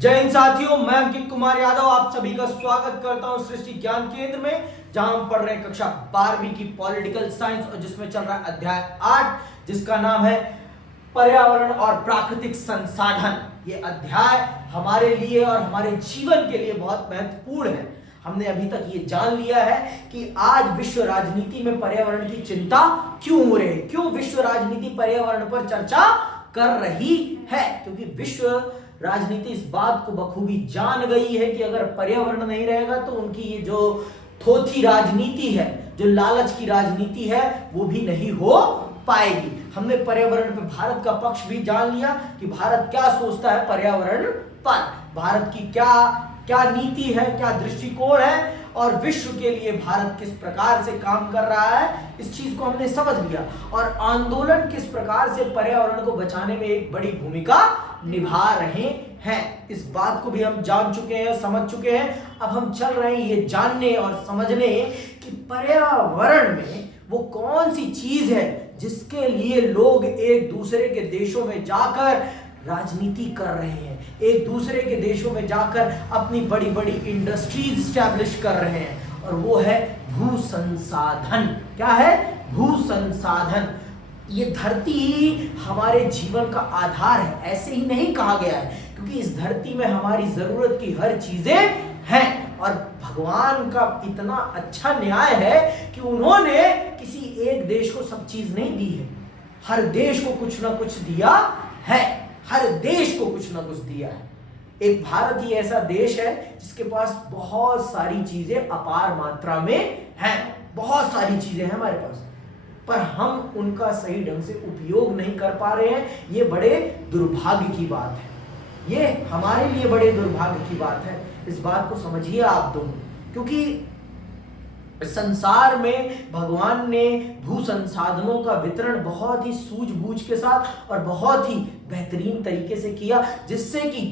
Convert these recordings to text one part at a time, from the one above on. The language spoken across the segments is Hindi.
जय हिंद साथियों, मैं अंकित कुमार यादव आप सभी का स्वागत करता हूं सृष्टि ज्ञान केंद्र में, जहां हम पढ़ रहे हैं कक्षा 12वीं की पॉलिटिकल साइंस और जिसमें चल रहा है अध्याय 8 जिसका नाम है पर्यावरण और प्राकृतिक संसाधन। ये अध्याय हमारे लिए और हमारे जीवन के लिए बहुत महत्वपूर्ण है। हमने अभी तक ये जान लिया है कि आज विश्व राजनीति में पर्यावरण की चिंता क्यों हो रही है, क्यों विश्व राजनीति पर्यावरण पर चर्चा कर रही है, क्योंकि विश्व राजनीति इस बात को बखूबी जान गई है कि अगर पर्यावरण नहीं रहेगा तो उनकी ये जो थोथी राजनीति है, जो लालच की राजनीति है, वो भी नहीं हो पाएगी। हमने पर्यावरण पे भारत का पक्ष भी जान लिया कि भारत क्या सोचता है पर्यावरण पर, भारत की क्या क्या नीति है, क्या दृष्टिकोण है और विश्व के लिए भारत किस प्रकार से काम कर रहा है, इस चीज को हमने समझ लिया। और आंदोलन किस प्रकार से पर्यावरण को बचाने में एक बड़ी भूमिका निभा रहे हैं, इस बात को भी हम जान चुके हैं, समझ चुके हैं। अब हम चल रहे हैं ये जानने और समझने कि पर्यावरण में वो कौन सी चीज है जिसके लिए लोग एक दूसरे के देशों में जाकर राजनीति कर रहे हैं, एक दूसरे के देशों में जाकर अपनी बड़ी बड़ी इंडस्ट्रीज स्टैब्लिश कर रहे हैं, और वो है भू संसाधन। क्या है? भू संसाधन। ये धरती ही हमारे जीवन का आधार है, ऐसे ही नहीं कहा गया है, क्योंकि इस धरती में हमारी जरूरत की हर चीजें हैं और भगवान का इतना अच्छा न्याय है कि उन्होंने किसी एक देश को सब चीज नहीं दी है, हर देश को कुछ ना कुछ दिया है, हर देश को कुछ ना कुछ दिया है। एक भारत ही ऐसा देश है जिसके पास बहुत सारी चीजें अपार मात्रा में हैं, बहुत सारी चीजें हैं हमारे पास, पर हम उनका सही ढंग से उपयोग नहीं कर पा रहे हैं। ये बड़े दुर्भाग्य की बात है, ये हमारे लिए बड़े दुर्भाग्य की बात है। इस बात को समझिए आप दोनों, क्योंकि संसार में भगवान ने भू संसाधनों का वितरण बहुत ही सूझबूझ के साथ और बहुत ही बेहतरीन तरीके से किया, जिससे कि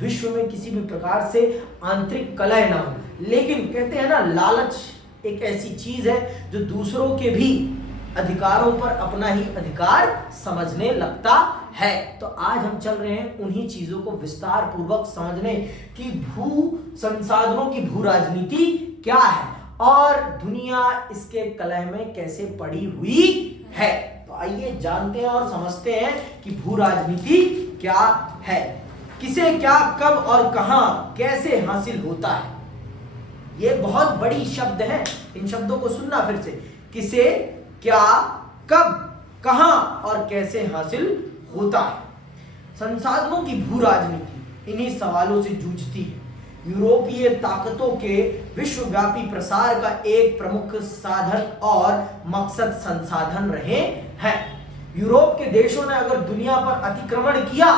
विश्व में किसी भी प्रकार से आंतरिक कलह ना हो। लेकिन कहते हैं ना, लालच एक ऐसी चीज है जो दूसरों के भी अधिकारों पर अपना ही अधिकार समझने लगता है। तो आज हम चल रहे हैं उन्हीं चीजों को विस्तार पूर्वक समझने कि भू संसाधनों की भू राजनीति क्या है और दुनिया इसके कलह में कैसे पड़ी हुई है। तो आइए जानते हैं और समझते हैं कि भू राजनीति क्या है, किसे क्या कब और कहां कैसे हासिल होता है। ये बहुत बड़ी शब्द हैं, इन शब्दों को सुनना फिर से। किसे क्या कब कहां और कैसे हासिल होता है। संसाधनों की भू राजनीति इन्हीं सवालों से जूझती है। यूरोपीय ताकतों के विश्वव्यापी प्रसार का एक प्रमुख साधन और मकसद संसाधन रहे हैं। यूरोप के देशों ने अगर दुनिया पर अतिक्रमण किया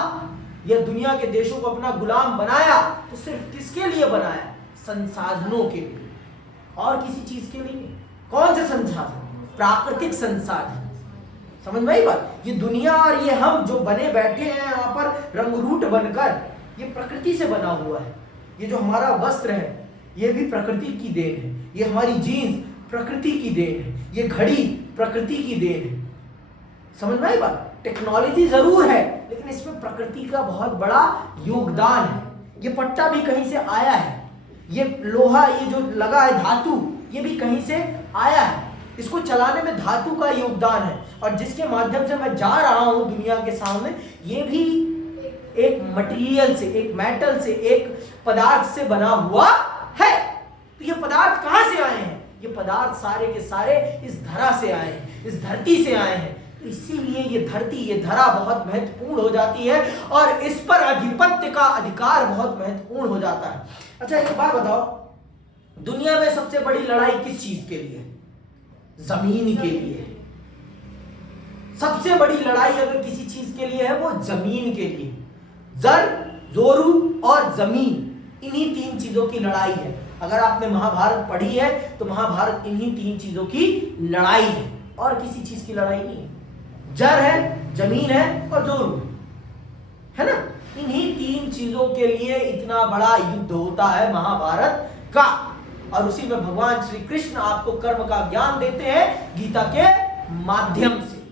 या दुनिया के देशों को अपना गुलाम बनाया तो सिर्फ किसके लिए बनाया? संसाधनों के लिए, और किसी चीज के लिए नहीं। कौन से संसाधन? प्राकृतिक संसाधन। समझ में आई बात? ये दुनिया और ये हम जो बने बैठे हैं यहाँ पर रंगरूट बनकर, ये प्रकृति से बना हुआ है। ये जो हमारा वस्त्र है ये भी प्रकृति की देन है, ये हमारी जीन्स प्रकृति की देन है, ये घड़ी प्रकृति की देन है। समझ में आई बात? टेक्नोलॉजी जरूर है लेकिन इसमें प्रकृति का बहुत बड़ा योगदान है। ये पट्टा भी कहीं से आया है, ये लोहा, ये जो लगा है धातु, ये भी कहीं से आया है। इसको चलाने में धातु का योगदान है, और जिसके माध्यम से मैं जा रहा हूं दुनिया के सामने, ये भी एक मटेरियल से, एक मेटल से, एक पदार्थ से बना हुआ है। तो ये पदार्थ कहां से आए हैं? ये पदार्थ सारे के सारे इस धरा से आए हैं, इस धरती से आए हैं। तो इसीलिए ये धरती, ये धरा बहुत महत्वपूर्ण हो जाती है और इस पर आधिपत्य का अधिकार बहुत महत्वपूर्ण हो जाता है। अच्छा, एक बात बताओ, दुनिया में सबसे बड़ी लड़ाई किस चीज के लिए? जमीन के लिए। सबसे बड़ी लड़ाई अगर किसी चीज के लिए है वो जमीन के लिए। जर, जोरू और जमीन, इन्हीं तीन चीजों की लड़ाई है। अगर आपने महाभारत पढ़ी है तो महाभारत इन्हीं तीन चीजों की लड़ाई है, और किसी चीज की लड़ाई नहीं है। जर है, जमीन है और जोरू है ना। इन्हीं तीन चीजों के लिए इतना बड़ा युद्ध होता है महाभारत का, और उसी में भगवान श्री कृष्ण आपको कर्म का ज्ञान देते हैं गीता के माध्यम से।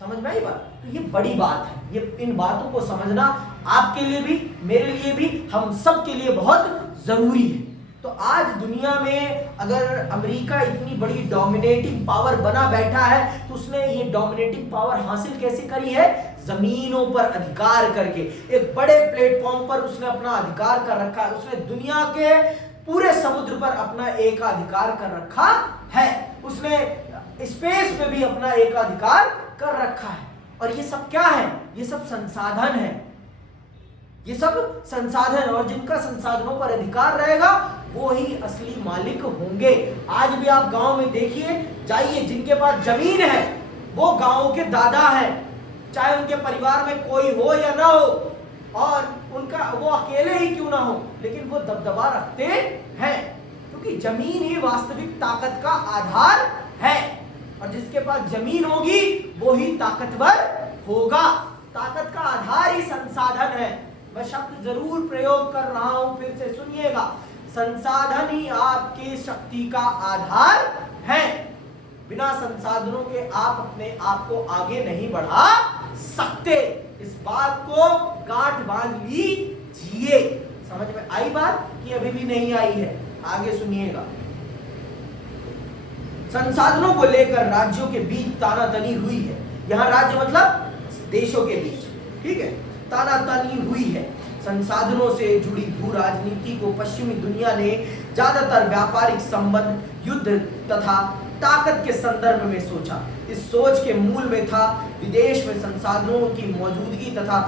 समझ में आई बात? तो ये बड़ी बात है, ये इन बातों को समझना आपके लिए भी, मेरे लिए भी, हम सब के लिए बहुत जरूरी है। तो आज दुनिया में अगर अमेरिका इतनी बड़ी डोमिनेटिंग पावर बना बैठा है तो उसने ये डोमिनेटिंग पावर हासिल कैसे करी है? जमीनों पर अधिकार करके, एक बड़े प्लेटफॉर्म पर उसने अपना अधिकार कर रखा है। उसने दुनिया के पूरे समुद्र पर अपना एकाधिकार कर रखा है। उसने स्पेस पे भी अपना एकाधिकार कर रखा है। और ये सब क्या है? ये सब संसाधन है। ये सब संसाधन, और जिनका संसाधनों पर अधिकार रहेगा वो ही असली मालिक होंगे। आज भी आप गांव में देखिए, जाइए, जिनके पास जमीन है वो गांव के दादा हैं, चाहे उनके परिवार में कोई हो या ना हो, और उनका वो अकेले ही क्यों ना हो, लेकिन वो दबदबा रखते हैं, क्योंकि जमीन ही वास्तविक ताकत का आधार है। और जिसके पास जमीन होगी वो ही ताकतवर होगा। ताकत का आधार ही संसाधन है। मैं शब्द जरूर प्रयोग कर रहा हूं, फिर से सुनिएगा। संसाधन ही आपकी शक्ति का आधार है। बिना संसाधनों के आप अपने आप को आगे नहीं बढ़ा सकते। इस बात को गांठ बांध लीजिए। समझ में आई बात कि अभी भी नहीं आई है? आगे सुनिएगा। संसाधनों को लेकर राज्यों के बीच तानातनी हुई है। यहां राज्य मतलब देशों के बीच, ठीक है, तानातनी हुई है। संसाधनों से जुड़ी भू राजनीति को पश्चिमी दुनिया ने ज्यादातर व्यापारिक संबंध, युद्ध तथा ताकत के संदर्भ में सोचा। इस सोच के मूल में था विदेश में संसाधनों की मौजूदगी तथा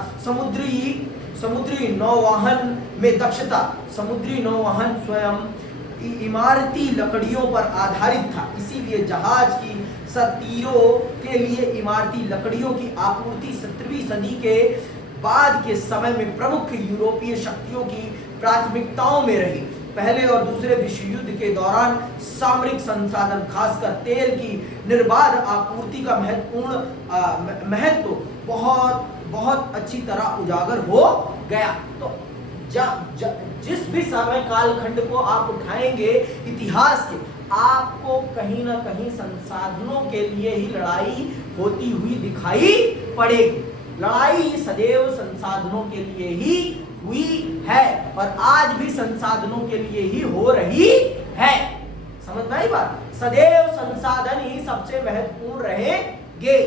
समुद्री नौवहन में दक्षता। समुद्री नौवहन स्वयं इमारती लकड़ियों पर आधारित था, इसीलिए जहाज की सतीरों के लिए इमारती लकड़ियों की आपूर्ति 17वीं सदी के बाद के समय में प्रमुख यूरोपीय शक्तियों की प्राथमिकताओं में रही। पहले और दूसरे विश्व युद्ध के दौरान सामरिक संसाधन, खासकर तेल की निर्बाध आपूर्ति का महत्व बहुत अच्छी तरह उजागर हो गया। तो जिस भी समय कालखंड को आप उठाएंगे इतिहास के, आपको कहीं ना कहीं संसाधनों के लिए ही लड़ाई होती हुई दिखाई पड़ेगी। लड़ाई सदैव संसाधनों के लिए ही हुई है और आज भी संसाधनों के लिए ही हो रही है। समझ में आई बात? सदैव संसाधन ही सबसे महत्वपूर्ण रहेंगे।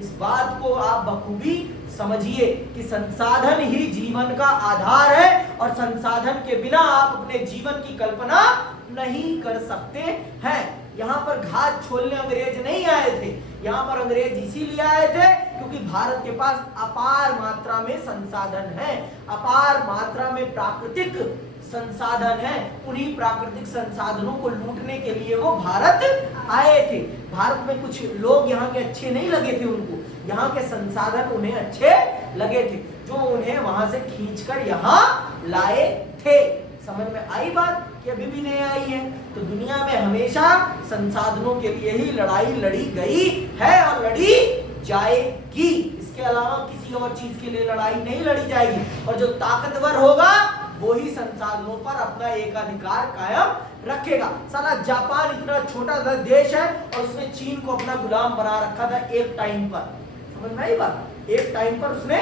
इस बात को आप बखूबी समझिए कि संसाधन ही जीवन का आधार है और संसाधन के बिना आप अपने जीवन की कल्पना नहीं कर सकते हैं। यहाँ पर घात छोड़ने अंग्रेज नहीं आए थे। यहाँ पर अंग्रेज इसीलिए आए थे क्योंकि भारत के पास अपार मात्रा में संसाधन है, अपार मात्रा में प्राकृतिक संसाधन है। उन्हीं प्राकृतिक संसाधनों को लूटने के लिए वो भारत आए थे। भारत में कुछ लोग यहाँ के अच्छे नहीं लगे थे उनको, यहाँ के संसाधन उन्हें अच्छे लगे थे, जो उन्हें वहां से खींचकर यहाँ लाए थे। समझ में आई बात कि अभी भी नहीं आई है? तो दुनिया में हमेशा संसाधनों के लिए ही लड़ाई लड़ी गई है और लड़ी जाएगी। इसके अलावा किसी और चीज के लिए लड़ाई नहीं लड़ी जाएगी। और जो ताकतवर होगा वो ही संसाधनों पर अपना एकाधिकार कायम रखेगा। साला जापान इतना छोटा सा देश है और उसने चीन को अपना गुलाम बना रखा था एक टाइम पर। समझ में आई बात? एक टाइम पर उसने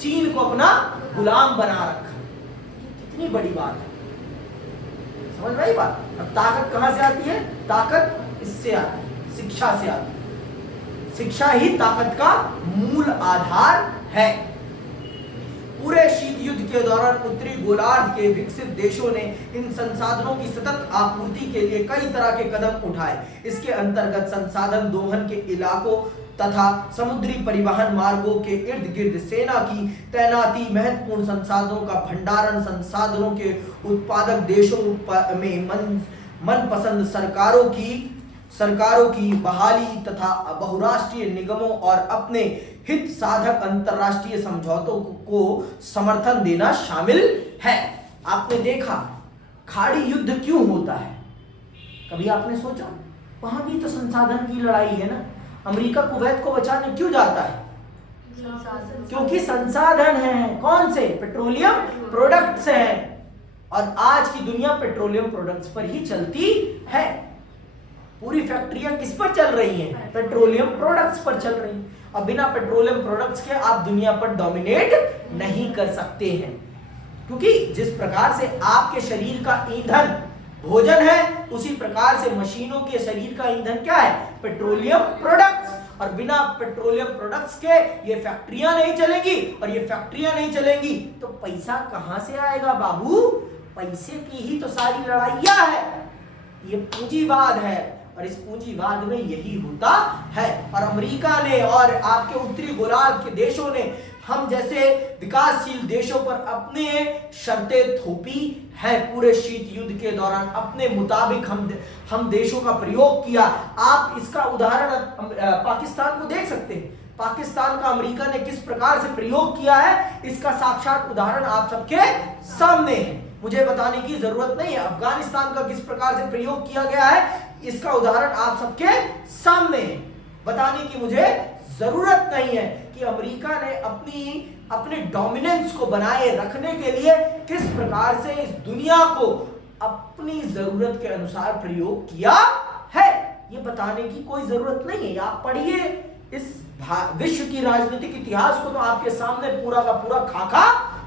चीन को अपना गुलाम बना रखा। कितनी बड़ी बात है। समझ में आई बात? अब ताकत कहां से आती है? ताकत इससे आती है, शिक्षा से आती है। शिक्षा ही ताकत का मूल आधार है। पूरे शीत युद्ध के दौरान उत्तरी गोलार्ध के विकसित देशों ने इन संसाधनों की सतत आपूर्ति के लिए कई तरह के कदम उठाए। इसके अंतर्गत संसाधन दोहन के इलाकों तथा समुद्री परिवहन मार्गों के इर्द गिर्द सेना की तैनाती, महत्वपूर्ण संसाधनों का भंडारण, संसाधनों के उत्पादक देशों में मनपसंद सरकारों की बहाली तथा बहुराष्ट्रीय निगमों और अपने हित साधक अंतरराष्ट्रीय समझौतों को समर्थन देना शामिल है। आपने देखा खाड़ी युद्ध क्यों होता है? कभी आपने सोचा? वहां भी तो संसाधन की लड़ाई है ना। अमेरिका कुवैत को बचाने क्यों जाता है? क्योंकि संसाधन है। कौन से? पेट्रोलियम प्रोडक्ट्स हैं। और आज की दुनिया पेट्रोलियम प्रोडक्ट्स पर ही चलती है। पूरी फैक्ट्रियां किस पर चल रही हैं? पेट्रोलियम प्रोडक्ट्स पर चल रही हैं। और बिना पेट्रोलियम प्रोडक्ट्स के आप दुनिया पर डोमिनेट नहीं कर सकते हैं, क्योंकि जिस प्रकार से आपके शरीर का ईंधन भोजन है, उसी प्रकार से मशीनों के शरीर का ईंधन क्या है? Petroleum products. और बिना पेट्रोलियम प्रोडक्ट्स के ये फैक्ट्रियां नहीं चलेंगी, और ये फैक्ट्रियां नहीं चलेंगी तो पैसा कहां से आएगा बाबू? पैसे की ही तो सारी लड़ाइयां है, ये पूंजीवाद है, और इस पूंजीवाद में यही होता है। और अमेरिका ने और आपके उत्तरी गोलार्ध के देशों ने हम जैसे विकासशील देशों पर अपने शर्तें थोपी है। पूरे शीत युद्ध के दौरान अपने मुताबिक हम देशों का प्रयोग किया। आप इसका उदाहरण पाकिस्तान को देख सकते हैं। पाकिस्तान का अमेरिका ने किस प्रकार से प्रयोग किया है, इसका साक्षात उदाहरण आप सबके सामने है, मुझे बताने की जरूरत नहीं है। अफगानिस्तान का किस प्रकार से प्रयोग किया गया है, इसका उदाहरण आप सबके सामने है, बताने की मुझे जरूरत नहीं है कि अमेरिका ने अपने डोमिनेंस को बनाए रखने के लिए किस प्रकार से इस दुनिया को अपनी जरूरत के अनुसार प्रयोग किया है, ये बताने की कोई जरूरत नहीं है। आप पढ़िए इस विश्व की राजनीतिक इतिहास को, तो आपके सामने पूरा का पूरा खाका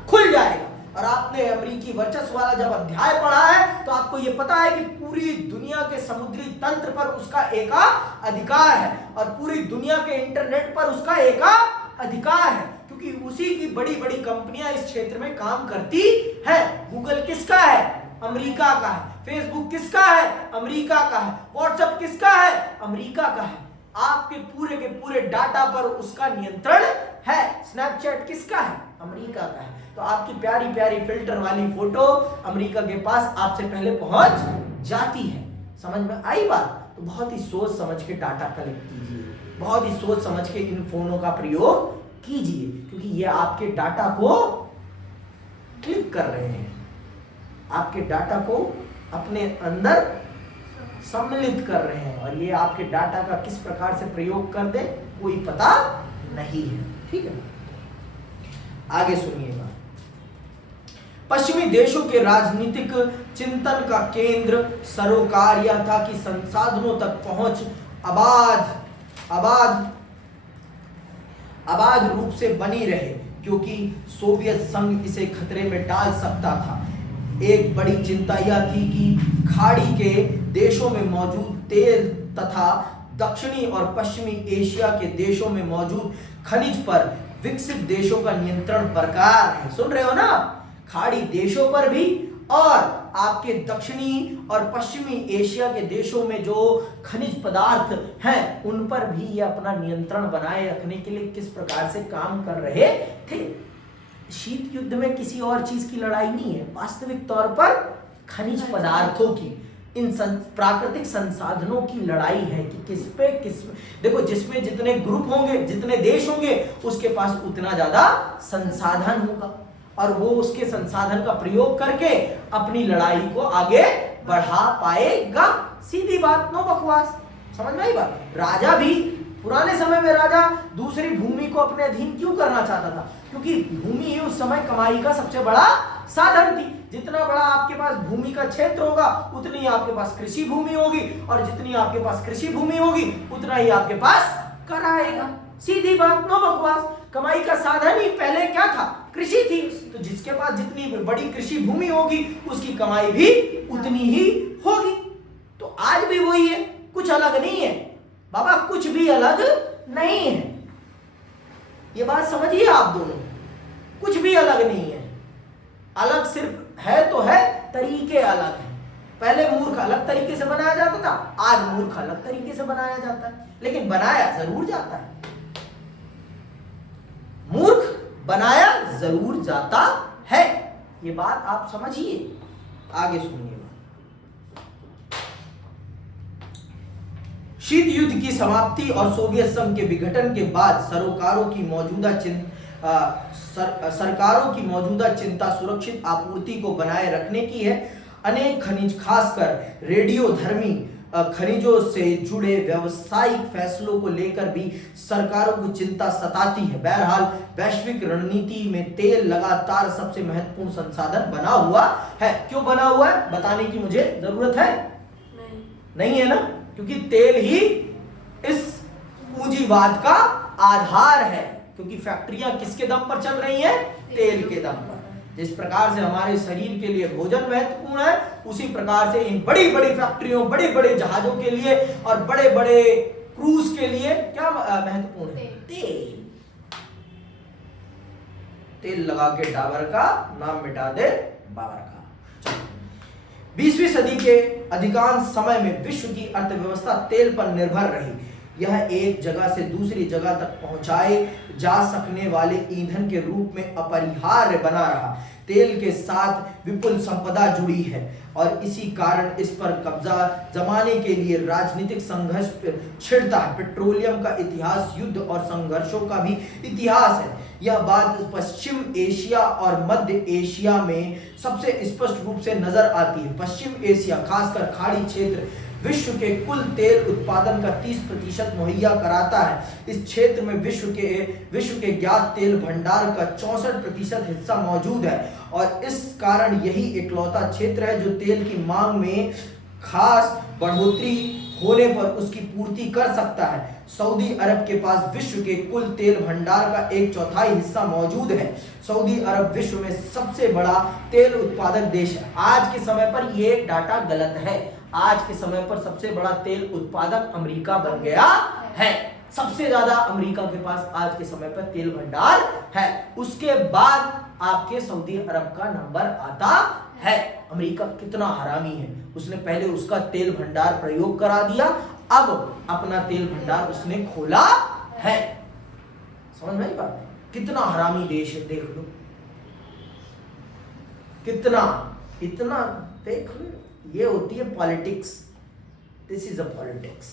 खुल जाएगा। और आपने अमेरिकी वर्चस्व वाला जब अध्याय पढ़ा है तो आपको यह पता है कि पूरी दुनिया के समुद्री तंत्र पर उसका एकाधिकार है, और पूरी दुनिया के इंटरनेट पर उसका एकाधिकार है, क्योंकि उसी की बड़ी बड़ी कंपनियां इस क्षेत्र में काम करती है। गूगल किसका है? अमेरिका का है। फेसबुक किसका है? अमेरिका का है। व्हाट्सएप किसका है? अमेरिका का है। आपके पूरे के पूरे डाटा पर उसका नियंत्रण है। स्नैपचैट किसका है? अमेरिका का है। तो आपकी प्यारी प्यारी फिल्टर वाली फोटो अमेरिका के पास आपसे पहले पहुंच जाती है। समझ में आई बात? तो बहुत ही सोच समझ के डाटा कलेक्ट कीजिए, बहुत ही सोच समझ के इन फोनों का प्रयोग कीजिए, क्योंकि ये आपके डाटा को क्लिक कर रहे हैं, आपके डाटा को अपने अंदर सम्मिलित कर रहे हैं, और ये आपके डाटा का किस प्रकार से प्रयोग कर दे कोई पता नहीं है। ठीक है, आगे सुनिएगा। पश्चिमी देशों के राजनीतिक चिंतन का केंद्र सरोकार यह था कि संसाधनों तक पहुंच अबाध रूप से बनी रहे, क्योंकि सोवियत संघ इसे खतरे में डाल सकता था। एक बड़ी चिंता यह थी कि खाड़ी के देशों में मौजूद तेल तथा दक्षिणी और पश्चिमी एशिया के देशों में मौजूद खनिज पर विकसित देशों का नियंत्रण बरकरार है। सुन रहे हो ना? खाड़ी देशों पर भी और आपके दक्षिणी और पश्चिमी एशिया के देशों में जो खनिज पदार्थ हैं उन पर भी ये अपना नियंत्रण बनाए रखने के लिए किस प्रकार से काम कर रहे थे। शीत युद्ध में किसी और चीज की लड़ाई नहीं है, वास्तविक तौर पर खनिज पदार्थों की, इन प्राकृतिक संसाधनों की लड़ाई है कि किस पे देखो, जिसमें जितने ग्रुप होंगे, जितने देश होंगे, उसके पास उतना ज्यादा संसाधन होगा, और वो उसके संसाधन का प्रयोग करके अपनी लड़ाई को आगे बढ़ा पाएगा। सीधी बात, नो बकवास। समझ में आई बात? राजा भी पुराने समय में राजा दूसरी भूमि को अपने अधीन क्यों करना चाहता था? क्योंकि भूमि ही उस समय कमाई का सबसे बड़ा साधन थी। जितना बड़ा आपके पास भूमि का क्षेत्र होगा उतनी आपके पास कृषि भूमि होगी, और जितनी आपके पास कृषि भूमि होगी उतना ही आपके पास कर आएगा। सीधी बात, नो बकवास। कमाई का साधन ही पहले क्या था? कृषि थी। तो जिसके पास जितनी बड़ी कृषि भूमि होगी उसकी कमाई भी उतनी ही होगी। तो आज भी वही है, कुछ अलग नहीं है बाबा, कुछ भी अलग नहीं है। ये बात समझिए आप दोनों, कुछ भी अलग नहीं है। अलग सिर्फ है तो है, तरीके अलग हैं। पहले मूर्ख अलग तरीके से बनाया जाता था, आज मूर्ख अलग तरीके से बनाया जाता है, लेकिन बनाया जरूर जाता है। मूर्ख बनाया जरूर जाता है, ये बात आप समझिए। आगे सुनिएगा। शीत युद्ध की समाप्ति और सोवियत संघ के विघटन के बाद सरकारों की मौजूदा चिंता सुरक्षित आपूर्ति को बनाए रखने की है। अनेक खनिज, खासकर रेडियोधर्मी खनिजों से जुड़े व्यवसायिक फैसलों को लेकर भी सरकारों को चिंता सताती है। बहरहाल वैश्विक रणनीति में तेल लगातार सबसे महत्वपूर्ण संसाधन बना हुआ है। क्यों बना हुआ है बताने की मुझे जरूरत है? नहीं है ना? क्योंकि तेल ही इस पूंजीवाद का आधार है, क्योंकि फैक्ट्रियां किसके दम पर चल रही हैं? तेल के दम पर। जिस प्रकार से हमारे शरीर के लिए भोजन महत्वपूर्ण है, उसी प्रकार से इन बड़ी बड़ी फैक्ट्रियों, बड़े बड़े जहाजों के लिए और बड़े बड़े क्रूज के लिए क्या महत्वपूर्ण है? तेल। तेल लगा के डाबर का नाम मिटा दे बाबर का। 20वीं सदी के अधिकांश समय में विश्व की अर्थव्यवस्था तेल पर निर्भर रही। यह एक जगह से दूसरी जगह तक पहुंचाए जा सकने वाले ईंधन के रूप में अपरिहार्य बना रहा। तेल के साथ विपुल संपदा जुड़ी है और इसी कारण इस पर कब्जा जमाने के लिए राजनीतिक संघर्ष छिड़ता है। पेट्रोलियम का इतिहास युद्ध और संघर्षों का भी इतिहास है। यह बात पश्चिम एशिया और मध्य एशिया में सबसे स्पष्ट रूप से नजर आती है। पश्चिम एशिया, खासकर खाड़ी क्षेत्र, विश्व के कुल तेल उत्पादन का 30% मुहैया कराता है। इस क्षेत्र में विश्व के ज्ञात तेल भंडार का 64% हिस्सा मौजूद है और इस कारण यही इकलौता क्षेत्र है जो तेल की मांग में खास बढ़ोतरी होने पर उसकी पूर्ति कर सकता है। सऊदी अरब के पास विश्व के कुल तेल भंडार का 1/4 हिस्सा मौजूद है। सऊदी अरब विश्व में सबसे बड़ा तेल उत्पादक देश है। आज के समय पर यह डाटा गलत है। आज के समय पर सबसे बड़ा तेल उत्पादक अमेरिका बन गया है। सबसे ज्यादा अमेरिका के पास आज के समय पर तेल भंडार है। उसके बाद आपके सऊदी अरब का नंबर आता है। अमेरिका कितना हरामी है, उसने पहले उसका तेल भंडार प्रयोग करा दिया, अब अपना तेल भंडार उसने खोला है। समझ में आई बात? कितना हरामी देश है, देख लो कितना, इतना देख लो। ये होती है politics. This is a politics,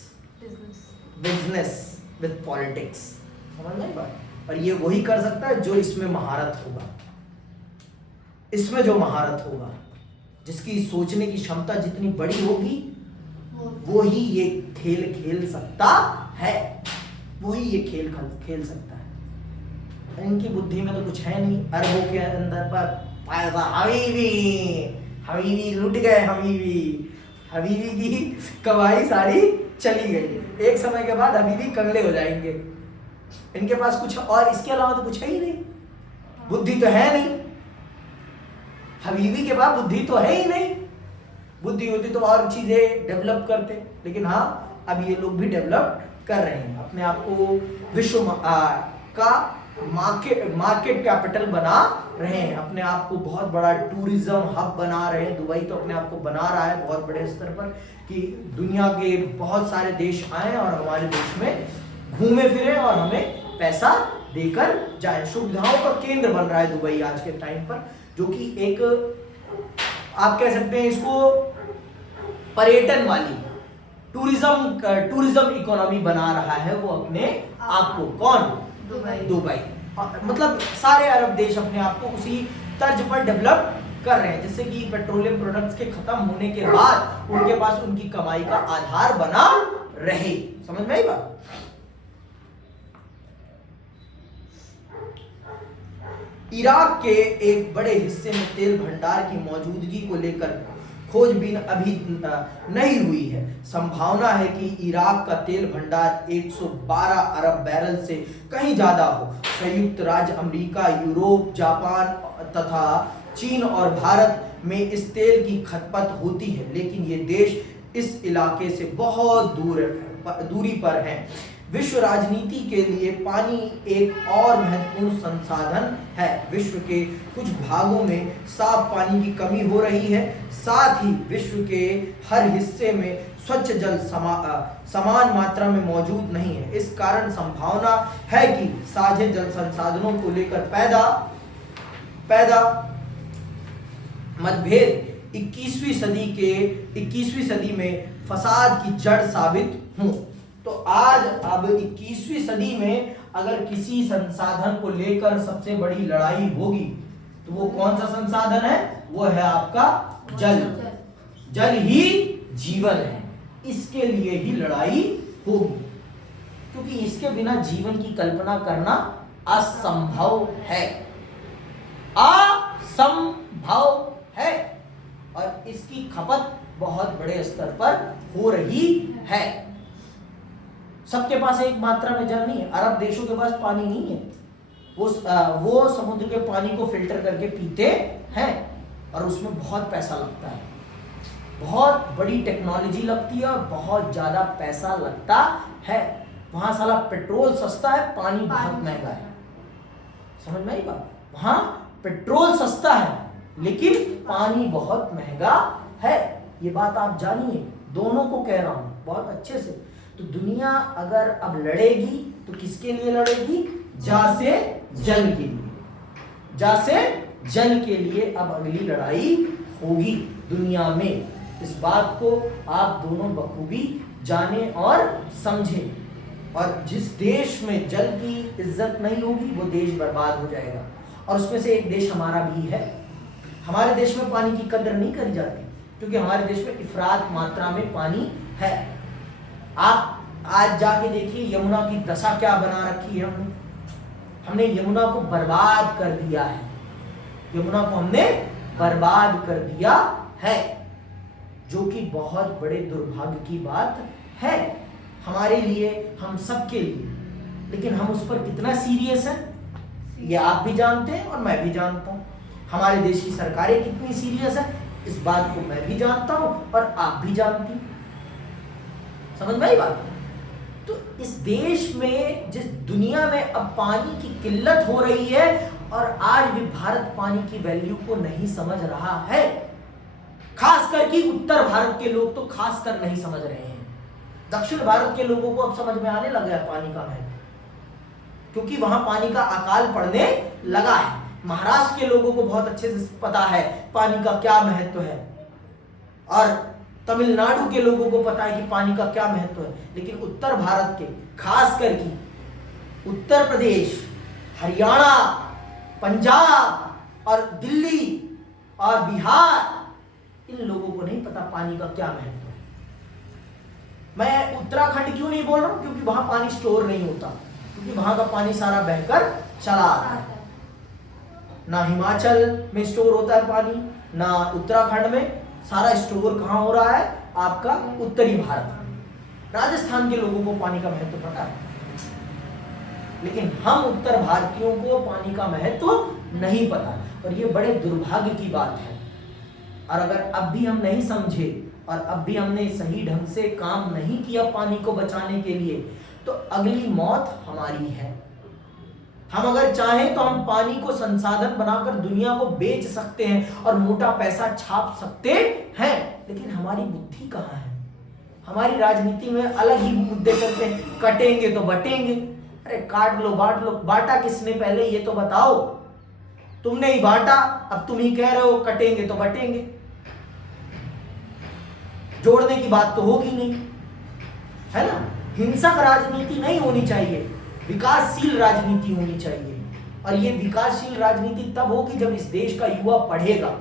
business with politics. समझ में बात? और ये वही कर सकता है जो इसमें महारत होगा। इसमें जो महारत होगा, जिसकी सोचने की क्षमता जितनी बड़ी होगी, वो ही ये खेल खेल सकता है। वही ये खेल खेल सकता है। इनकी बुद्धि में तो कुछ है नहीं। अरबों के अंदर पर हबीबी लुट गए। हबीबी की कमाई सारी चली गई। एक समय के बाद हबीबी कंगले हो जाएंगे। इनके पास कुछ और इसके अलावा तो कुछ है ही नहीं। बुद्धि तो है नहीं। हबीबी के पास बुद्धि तो है ही नहीं। बुद्धि होती तो और चीजें डेवलप करते, लेकिन हाँ, अब ये लोग भी डेवलप कर रहे हैं। अपने आप को विश्व का मार्केट कैपिटल बना रहे हैं। अपने आप को बहुत बड़ा टूरिज्म हब बना रहे हैं। दुबई तो अपने आप को बना रहा है बहुत बड़े स्तर पर कि दुनिया के बहुत सारे देश आए और हमारे देश में घूमे फिरे और हमें पैसा देकर जाए। सुविधाओं का केंद्र बन रहा है दुबई आज के टाइम पर, जो कि एक आप कह सकते हैं इसको पर्यटन वाली टूरिज्म इकोनॉमी बना रहा है वो अपने आप को। कौन? दुबई। मतलब सारे अरब देश अपने आप को उसी तर्ज पर डेवलप कर रहे हैं, जिससे कि पेट्रोलियम प्रोडक्ट्स के खत्म होने के बाद उनके पास उनकी कमाई का आधार बना रहे। समझ में आई बात? इराक के एक बड़े हिस्से में तेल भंडार की मौजूदगी को लेकर खोजबीन अभी नहीं हुई है। संभावना है कि इराक का तेल भंडार 112 अरब बैरल से कहीं ज्यादा हो। संयुक्त राज्य अमेरिका, यूरोप, जापान तथा चीन और भारत में इस तेल की खपत होती है, लेकिन ये देश इस इलाके से बहुत दूरी पर हैं। विश्व राजनीति के लिए पानी एक और महत्वपूर्ण संसाधन है। विश्व के कुछ भागों में साफ पानी की कमी हो रही है। साथ ही विश्व के हर हिस्से में स्वच्छ जल समान मात्रा में मौजूद नहीं है। इस कारण संभावना है कि साझे जल संसाधनों को लेकर पैदा मतभेद 21वीं सदी में फसाद की जड़ साबित हों। तो आज अब 21वीं सदी में अगर किसी संसाधन को लेकर सबसे बड़ी लड़ाई होगी तो वो कौन सा संसाधन है? वो है आपका जल। जल ही जीवन है। इसके लिए ही लड़ाई होगी, क्योंकि इसके बिना जीवन की कल्पना करना असंभव है। असंभव है। और इसकी खपत बहुत बड़े स्तर पर हो रही है। सबके पास एक मात्रा में जल नहीं है, अरब देशों के पास पानी नहीं है, वो समुद्र के पानी को फिल्टर करके पीते हैं और उसमें बहुत पैसा लगता है, बहुत बड़ी टेक्नोलॉजी लगती है और बहुत ज्यादा पैसा लगता है। वहां साला पेट्रोल सस्ता है, पानी बहुत महंगा है। समझ में आई बात? वहां पेट्रोल सस्ता है लेकिन पानी बहुत महंगा है। ये बात आप जानिए, दोनों को कह रहा हूं बहुत अच्छे से। तो दुनिया अगर अब लड़ेगी तो किसके लिए लड़ेगी? जा से जल के लिए, जा से जल के लिए अब अगली लड़ाई होगी दुनिया में। इस बात को आप दोनों बखूबी जाने और समझें। और जिस देश में जल की इज्जत नहीं होगी वो देश बर्बाद हो जाएगा, और उसमें से एक देश हमारा भी है। हमारे देश में पानी की कदर नहीं करी जाती क्योंकि हमारे देश में इफरात मात्रा में पानी है। आप आज जाके देखिए यमुना की दशा क्या बना रखी है हमने यमुना को बर्बाद कर दिया है, यमुना को हमने बर्बाद कर दिया है, जो कि बहुत बड़े दुर्भाग्य की बात है हमारे लिए, हम सबके लिए। लेकिन हम उस पर कितना सीरियस हैं ये आप भी जानते हैं और मैं भी जानता हूं। हमारे देश की सरकारें कितनी सीरियस है इस बात को मैं भी जानता हूं और आप भी जानती हैं। समझ में आई बात? तो इस देश में, जिस दुनिया में अब पानी की किल्लत हो रही है और आज भी भारत पानी की वैल्यू को नहीं समझ रहा है, खास करके उत्तर भारत के लोग तो खास कर नहीं समझ रहे हैं। दक्षिण भारत के लोगों को अब समझ में आने लगा है पानी का महत्व, क्योंकि वहां पानी का अकाल पड़ने लगा है। महाराष्ट्र के लोगों को बहुत अच्छे से पता है पानी का क्या महत्व है, और तमिलनाडु के लोगों को पता है कि पानी का क्या महत्व है। लेकिन उत्तर भारत के, खास करके उत्तर प्रदेश, हरियाणा, पंजाब और दिल्ली और बिहार, इन लोगों को नहीं पता पानी का क्या महत्व है। मैं उत्तराखंड क्यों नहीं बोल रहा हूं? क्योंकि वहां पानी स्टोर नहीं होता, क्योंकि वहां का पानी सारा बहकर चला आता है। ना हिमाचल में स्टोर होता है पानी, ना उत्तराखंड में। सारा स्टोर कहां हो रहा है? आपका उत्तरी भारत में। राजस्थान के लोगों को पानी का महत्व पता है, लेकिन हम उत्तर भारतीयों को पानी का महत्व नहीं पता, और ये बड़े दुर्भाग्य की बात है। और अगर अब भी हम नहीं समझे और अब भी हमने सही ढंग से काम नहीं किया पानी को बचाने के लिए, तो अगली मौत हमारी है। हम अगर चाहें तो हम पानी को संसाधन बनाकर दुनिया को बेच सकते हैं और मोटा पैसा छाप सकते हैं, लेकिन हमारी बुद्धि कहाँ है? हमारी राजनीति में अलग ही मुद्दे चलते हैं, कटेंगे तो बटेंगे। अरे काट लो, बांट लो। बांटा किसने पहले ये तो बताओ? तुमने ही बांटा, अब तुम ही कह रहे हो कटेंगे तो बटेंगे। जोड़ने की बात तो होगी नहीं, है ना? हिंसक राजनीति नहीं होनी चाहिए, विकासशील राजनीति होनी चाहिए। और ये विकासशील राजनीति तब होगी जब इस देश का युवा पढ़ेगा,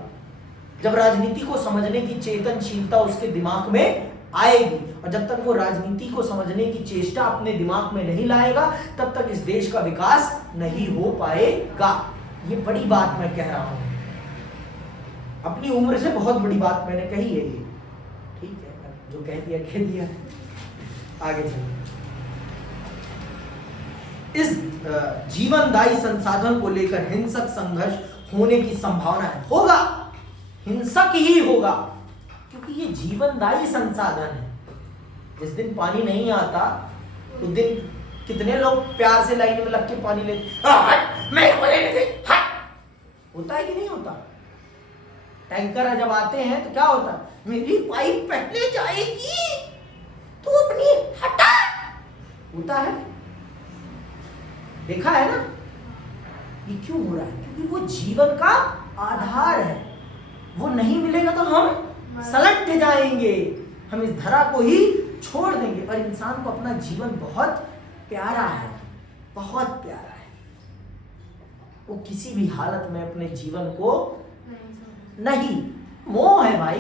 जब राजनीति को समझने की चेतनशीलता उसके दिमाग में आएगी। और जब तक वो राजनीति को समझने की चेष्टा अपने दिमाग में नहीं लाएगा, तब तक इस देश का विकास नहीं हो पाएगा। ये बड़ी बात मैं कह रहा हूं, अपनी उम्र से बहुत बड़ी बात मैंने कही है ये। ठीक है, जो कह दिया आगे चलिए। इस जीवनदायी संसाधन को लेकर हिंसक संघर्ष होने की संभावना है। होगा, हिंसक ही होगा, क्योंकि ये जीवनदायी संसाधन है। जिस दिन पानी नहीं आता उस दिन कितने लोग प्यार से लाइन में लग के पानी लेते, होता है कि नहीं होता? टैंकर जब आते हैं तो क्या होता है? मेरी पाइप पहले जाएगी तो अपनी हटा, होता है। देखा है ना? ये क्यों हो रहा है? क्योंकि वो जीवन का आधार है, वो नहीं मिलेगा तो हम सलट जाएंगे, हम इस धरा को ही छोड़ देंगे। और इंसान को अपना जीवन बहुत प्यारा है, बहुत प्यारा है। वो किसी भी हालत में अपने जीवन को नहीं, मोह है भाई।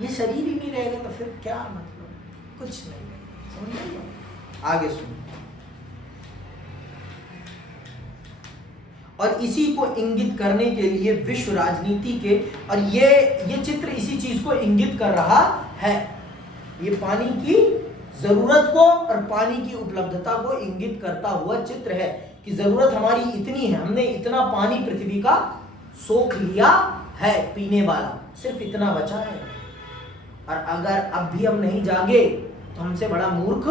ये शरीर ही नहीं रहेगा तो फिर क्या मतलब? कुछ नहीं। समझ रहे हो? आगे सुनो। और इसी को इंगित करने के लिए विश्व राजनीति के, और ये चित्र इसी चीज को इंगित कर रहा है। ये पानी की जरूरत को और पानी की उपलब्धता को इंगित करता हुआ चित्र है कि जरूरत हमारी इतनी है, हमने इतना पानी पृथ्वी का सोख लिया है पीने वाला, सिर्फ इतना बचा है। और अगर अब भी हम नहीं जागे तो हमसे बड़ा मूर्ख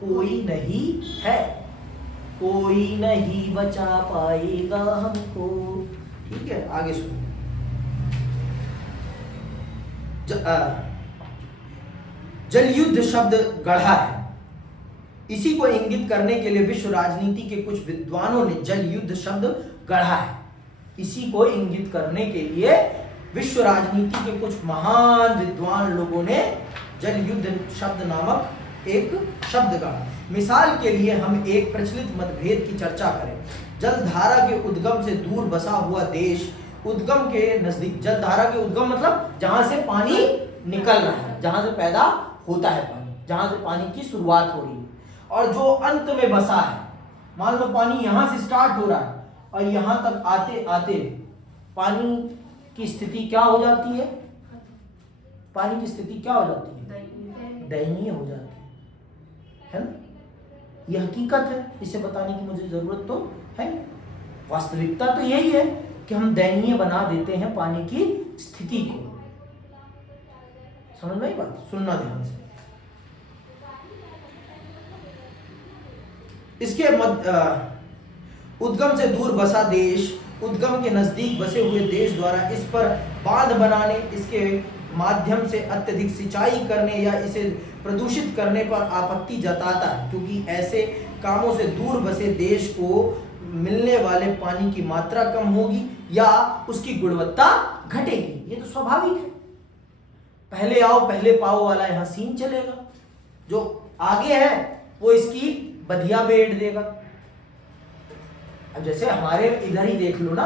कोई नहीं है, कोई नहीं बचा पाएगा हमको। ठीक है, आगे सुनो। जल युद्ध शब्द गढ़ा है, इसी को इंगित करने के लिए विश्व राजनीति के कुछ विद्वानों ने जल युद्ध शब्द गढ़ा है। इसी को इंगित करने के लिए विश्व राजनीति के कुछ महान विद्वान लोगों ने जल युद्ध शब्द नामक एक शब्द गढ़ा। मिसाल के लिए हम एक प्रचलित मतभेद की चर्चा करें। जलधारा के उद्गम से दूर बसा हुआ देश उद्गम के नजदीक, जलधारा के उद्गम मतलब जहां से पानी निकल रहा है, जहां से पैदा होता है पानी, जहां से पानी की शुरुआत हो रही है, और जो अंत में बसा है। मान लो पानी यहां से स्टार्ट हो रहा है और यहां तक आते आते पानी की स्थिति क्या हो जाती है? पानी की स्थिति क्या हो जाती है? दयनीय हो जाती है ना? यह हकीकत है, इसे बताने की मुझे जरूरत तो है। वास्तविकता तो यही है कि हम दयनीय बना देते हैं पानी की स्थिति को। समझ में आई बात? सुनना ध्यान से। इसके उद्गम से दूर बसा देश उद्गम के नजदीक बसे हुए देश द्वारा इस पर बांध बनाने, इसके माध्यम से अत्यधिक सिंचाई करने या इसे प्रदूषित करने पर आपत्ति जताता है, क्योंकि ऐसे कामों से दूर बसे देश को मिलने वाले पानी की मात्रा कम होगी या उसकी गुणवत्ता घटेगी। ये तो स्वाभाविक है, पहले आओ पहले पाओ वाला यहाँ सीन चलेगा। जो आगे है वो इसकी बधिया बेड़ देगा। अब जैसे हमारे इधर ही देख लो ना,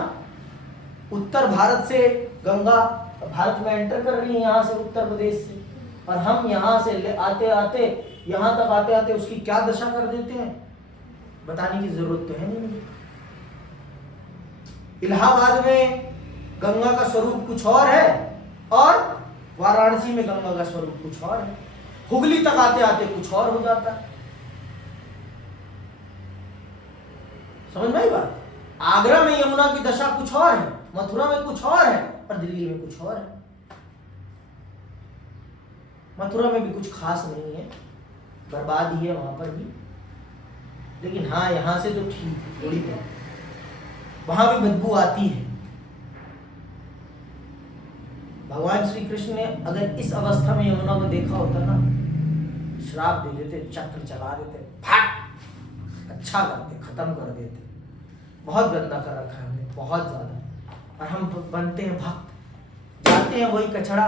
उत्तर भारत से गंगा भारत में एंटर कर रही है, यहाँ से उत्तर प्रदेश से, और हम यहाँ से आते आते यहाँ तक आते आते उसकी क्या दशा कर देते हैं, बताने की जरूरत तो है नहीं मुझे। इलाहाबाद में गंगा का स्वरूप कुछ और है और वाराणसी में गंगा का स्वरूप कुछ और है। हुगली तक आते आते कुछ और हो जाता है। समझ में आई बात? आगरा में यमुना की दशा कुछ और है, मथुरा में कुछ और है और दिल्ली में कुछ और है। मथुरा में भी कुछ खास नहीं है, बर्बाद ही है वहां पर भी, लेकिन हाँ यहां से तो ठीक थोड़ी है, वहां भी बदबू आती है। भगवान श्री कृष्ण ने अगर इस अवस्था में यमुना को देखा होता ना, श्राप दे देते, चक्र चला देते, फट अच्छा करते, खत्म कर देते। बहुत गंदा कर रखा है हमने, बहुत ज्यादा। और हम बनते हैं भक्त, जाते हैं वही कचड़ा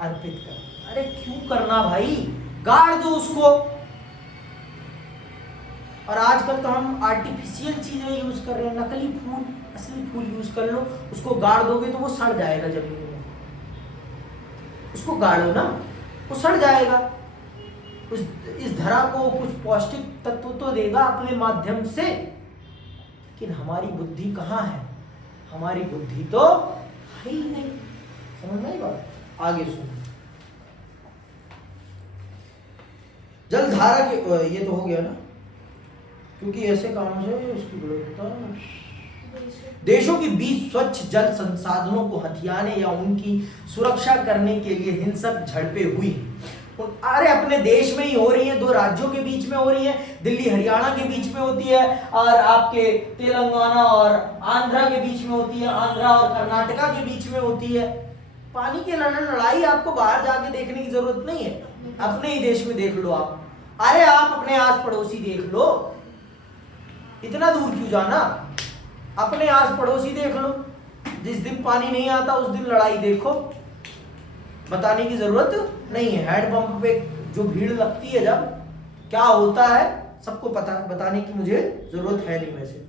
अर्पित कर। अरे क्यों करना भाई, गाड़ दो उसको। और आजकल तो हम आर्टिफिशियल चीजें यूज कर रहे हैं, नकली फूल, असली फूल यूज कर लो, उसको गाड़ दोगे तो वो सड़ जाएगा जमीन में। उसको गाड़ो ना, वो सड़ जाएगा। इस धरा को कुछ पौष्टिक तत्व तो देगा अपने माध्यम से, लेकिन हमारी बुद्धि कहाँ है? हमारी बुद्धि तो है ही नहीं। समझ में आई बात? आगे सुनो। जलधारा के ये तो हो गया ना, क्योंकि ऐसे कामों से उसकी गुणवत्ता। देशों के बीच स्वच्छ जल संसाधनों को हथियाने या उनकी सुरक्षा करने के लिए हिंसक झड़पें हुई। अरे अपने देश में ही हो रही है, दो राज्यों के बीच में हो रही है, दिल्ली हरियाणा के बीच में होती है, और आपके तेलंगाना और आंध्रा के बीच में होती है, आंध्रा और कर्नाटका के बीच में होती है। पानी की लड़ाई आपको बाहर जाके देखने की जरूरत नहीं है, अपने ही देश में देख लो आप। अरे आप अपने आस पड़ोसी देख लो, इतना दूर क्यों जाना? अपने आस पड़ोसी देख लो, जिस दिन पानी नहीं आता उस दिन लड़ाई देखो। बताने की जरूरत नहीं है। हैंडपंप पे जो भीड़ लगती है जब क्या होता है सबको पता है, बताने की मुझे जरूरत है नहीं। वैसे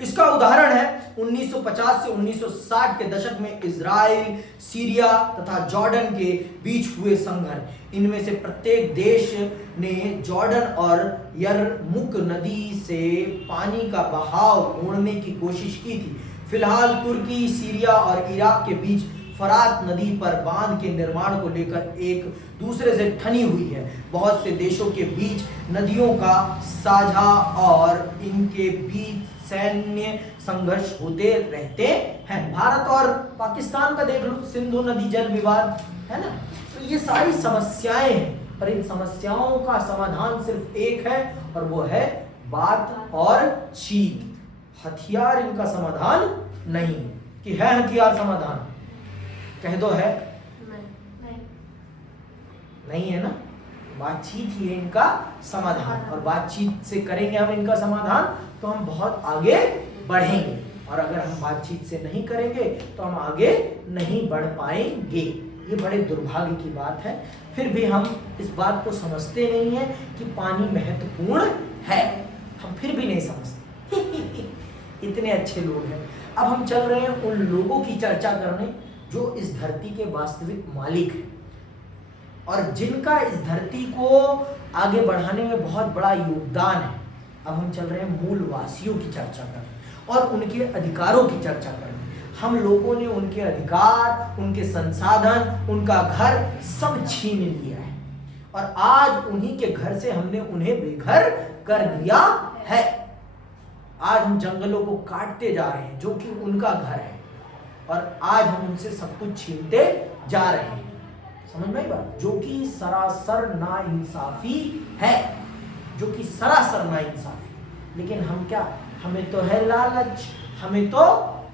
इसका उदाहरण है 1950 से 1960 के दशक में इजराइल, सीरिया तथा जॉर्डन के बीच हुए संघर्ष। इनमें से प्रत्येक देश ने जॉर्डन और यरमुक नदी से पानी का बहाव मोड़ने की कोशिश की थी। फिलहाल तुर्की, सीरिया और इराक के बीच फरात नदी पर बांध के निर्माण को लेकर एक दूसरे से ठनी हुई है। बहुत से देशों के बीच नदियों का साझा और इनके बीच सैन्य संघर्ष होते रहते हैं। भारत और पाकिस्तान का देख लो, सिंधु नदी जल विवाद है ना। तो ये सारी समस्याएं हैं, पर इन समस्याओं का समाधान सिर्फ एक है और वो है बात और चीत। हथियार इनका समाधान नहीं है। कि है हथियार समाधान? कह दो है। नहीं है ना। बातचीत ही है इनका समाधान, और बातचीत से करेंगे हम इनका समाधान तो हम बहुत आगे बढ़ेंगे, और अगर हम बातचीत से नहीं करेंगे तो हम आगे नहीं बढ़ पाएंगे। ये बड़े दुर्भाग्य की बात है। फिर भी हम इस बात को समझते नहीं है कि पानी महत्वपूर्ण है, हम फिर भी नहीं समझते। इतने अच्छे लोग हैं। अब हम चल रहे हैं उन लोगों की चर्चा करने जो इस धरती के वास्तविक मालिक हैं और जिनका इस धरती को आगे बढ़ाने में बहुत बड़ा योगदान है। अब हम चल रहे हैं मूलवासियों की चर्चा करने और उनके अधिकारों की चर्चा करने। हम लोगों ने उनके अधिकार, उनके संसाधन, उनका घर सब छीन लिया है और आज उन्हीं के घर से हमने उन्हें बेघर कर दिया है। आज हम जंगलों को काटते जा रहे हैं जो कि उनका घर है, और आज हम उनसे सब कुछ छीनते जा रहे हैं। समझ में आई बात? जो कि सरासर नाइंसाफी है, जो कि सरासर नाइंसाफी। लेकिन हम क्या, हमें तो है लालच, हमें तो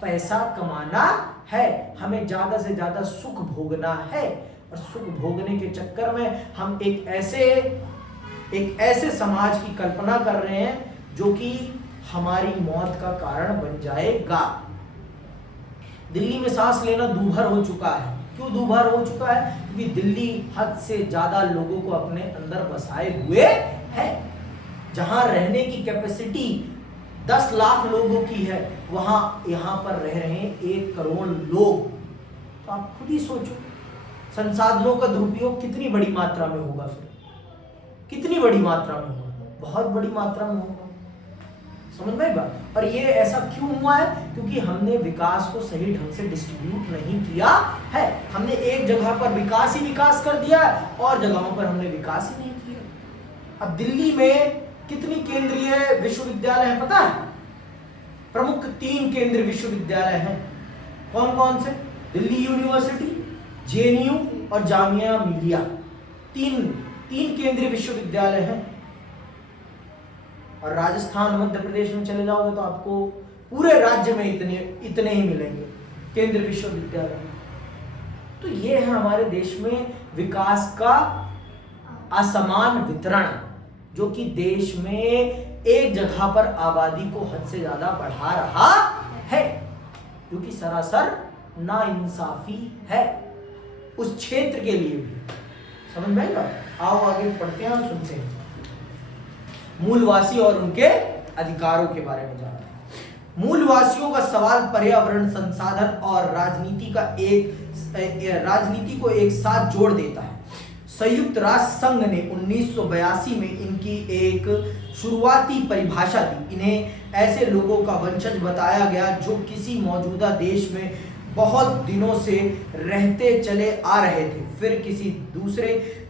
पैसा कमाना है, हमें ज्यादा से ज्यादा सुख भोगना है, और सुख भोगने के चक्कर में हम एक ऐसे समाज की कल्पना कर रहे हैं जो कि हमारी मौत का कारण बन जाएगा। दिल्ली में सांस लेना दूभर हो चुका है। क्यों दूभर हो चुका है? क्योंकि दिल्ली हद से ज्यादा लोगों को अपने अंदर बसाए हुए है। जहां रहने की कैपेसिटी 10 लाख लोगों की है, वहां यहां पर रह रहे हैं 1 करोड़ लोग। तो आप खुद ही सोचो, संसाधनों का दुरुपयोग कितनी बड़ी मात्रा में होगा। फिर कितनी बड़ी मात्रा में होगा? बहुत बड़ी मात्रा में होगा। समझ में बात? और ये ऐसा क्यों हुआ है? क्योंकि हमने विकास को सही ढंग से डिस्ट्रीब्यूट नहीं किया है। हमने एक जगह पर विकास ही विकास कर दिया है और जगहों पर हमने विकास ही नहीं किया। अब दिल्ली में कितनी केंद्रीय विश्वविद्यालय हैं पता है? प्रमुख 3 केंद्रीय विश्वविद्यालय हैं। कौन कौन से? दिल्ली यूनिवर्सिटी, जेएनयू और जामिया मिलिया। तीन केंद्रीय विश्वविद्यालय हैं। और राजस्थान, मध्य प्रदेश में चले जाओगे तो आपको पूरे राज्य में इतने ही मिलेंगे केंद्रीय विश्वविद्यालय। तो ये है हमारे देश में विकास का असमान वितरण, जो कि देश में एक जगह पर आबादी को हद से ज्यादा बढ़ा रहा है, जो कि सरासर नाइंसाफी है उस क्षेत्र के लिए भी। समझ में आएगा? आओ आगे पढ़ते हैं और सुनते हैं। मूलवासी और उनके अधिकारों के बारे में जानते हैं। मूलवासियों का सवाल पर्यावरण, संसाधन और राजनीति को एक साथ जोड़ देता है। संयुक्त राष्ट्र संघ ने 1982 में इनकी एक शुरुआती परिभाषा दी। इन्हें ऐसे लोगों का वंशज बताया गया जो किसी मौजूदा देश में बहुत दिनों से रहते चले आ रहे थे, फिर किसी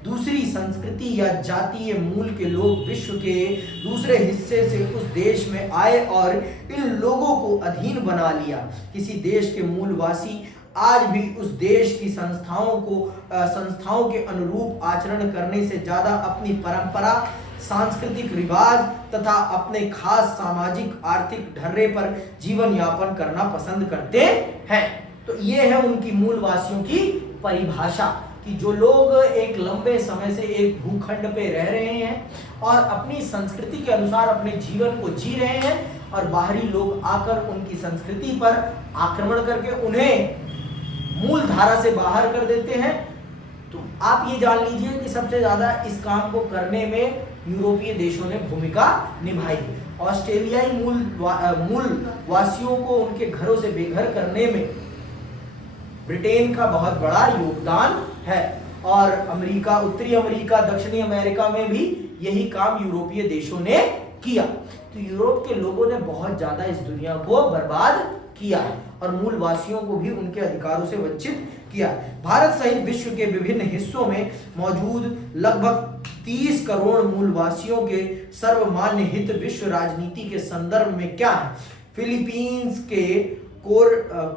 दूसरी संस्कृति या जातीय मूल के लोग विश्व के दूसरे हिस्से से उस देश में आए और इन लोगों को अधीन बना लिया। किसी देश के मूलवासी आज भी उस देश की संस्थाओं के अनुरूप आचरण करने से ज्यादा अपनी परंपरा, सांस्कृतिक रिवाज तथा अपने खास सामाजिक आर्थिक ढर्रे पर जीवन यापन करना पसंद करते हैं। तो ये है उनकी मूलवासियों की परिभाषा कि जो लोग एक लंबे समय से एक भूखंड पे रह रहे हैं और अपनी संस्कृति के अनुसार अपने जीवन को जी रहे हैं, और बाहरी लोग आकर उनकी संस्कृति पर आक्रमण करके उन्हें मूल धारा से बाहर कर देते हैं। तो आप ये जान लीजिए कि सबसे ज्यादा इस काम को करने में यूरोपीय देशों ने भूमिका निभाई। ऑस्ट्रेलियाई मूलवासियों को उनके घरों से बेघर करने में ब्रिटेन का बहुत बड़ा योगदान है, और अमेरिका, उत्तरी अमेरिका, दक्षिणी अमेरिका में भी यही काम यूरोपीय देशों ने किया। तो यूरोप के लोगों ने बहुत ज्यादा इस दुनिया को बर्बाद किया है और मूलवासियों को भी उनके अधिकारों से वंचित किया है। भारत सहित विश्व के विभिन्न हिस्सों में मौजूद लगभग 30 करोड़ मूलवासियों के सर्वमान्य हित विश्व राजनीति के संदर्भ में क्या है? फिलीपींस के